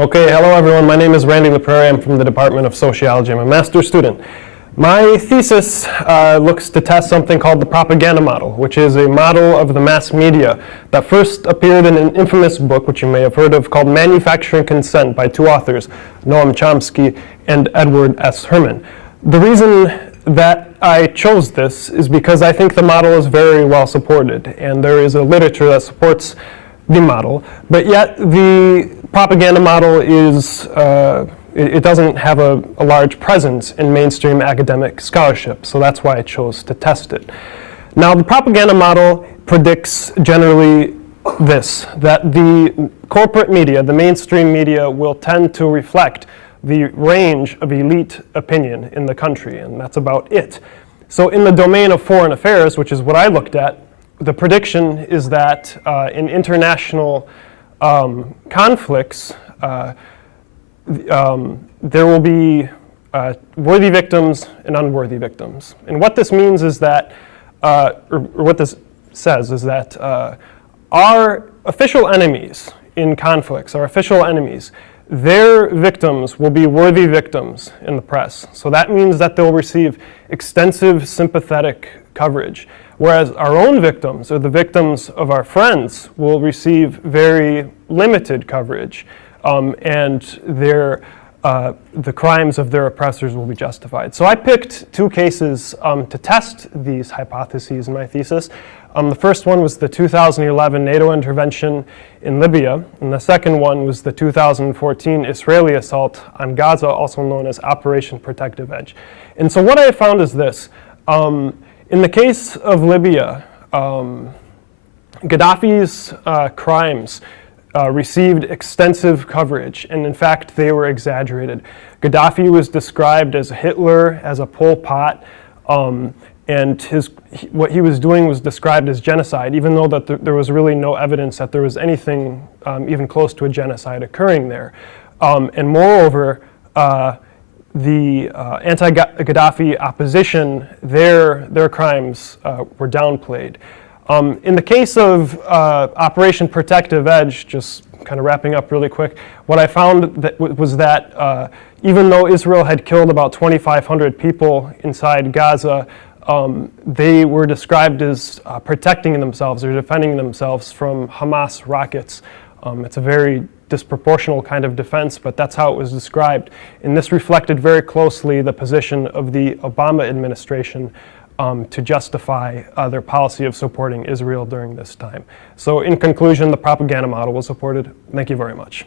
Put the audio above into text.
Okay, hello everyone. My name is Randy Prairie. I'm from the Department of Sociology. I'm a master's student. My thesis looks to test something called the propaganda model, which is a model of the mass media that first appeared in an infamous book, which you may have heard of, called Manufacturing Consent by two authors, Noam Chomsky and Edward S. Herman. The reason that I chose this is because I think the model is very well supported, and there is a literature that supports the model, but yet the propaganda model is it doesn't have a large presence in mainstream academic scholarship, so that's why I chose to test it. Now, the propaganda model predicts generally this, that the corporate media, the mainstream media, will tend to reflect the range of elite opinion in the country, and that's about it. So in the domain of foreign affairs, which is what I looked at, the prediction is that in international conflicts, there will be worthy victims and unworthy victims. And what this means is that, or what this says is that our official enemies in conflicts, our official enemies, their victims will be worthy victims in the press. So that means that they'll receive extensive sympathetic coverage, whereas our own victims, or the victims of our friends, will receive very limited coverage, and the crimes of their oppressors will be justified. So I picked two cases to test these hypotheses in my thesis. The first one was the 2011 NATO intervention in Libya, and the second one was the 2014 Israeli assault on Gaza, also known as Operation Protective Edge. And so what I found is this. In the case of Libya, Gaddafi's crimes received extensive coverage, and in fact, they were exaggerated. Gaddafi was described as a Hitler, as a Pol Pot, and what he was doing was described as genocide, even though that there was really no evidence that there was anything even close to a genocide occurring there. And moreover, the anti-Gaddafi opposition, their crimes were downplayed. In the case of Operation Protective Edge, just kind of wrapping up really quick, what I found was that even though Israel had killed about 2,500 people inside Gaza, they were described as protecting themselves or defending themselves from Hamas rockets. It's a very disproportional kind of defense, but that's how it was described. And this reflected very closely the position of the Obama administration to justify their policy of supporting Israel during this time. So in conclusion, the propaganda model was supported. Thank you very much.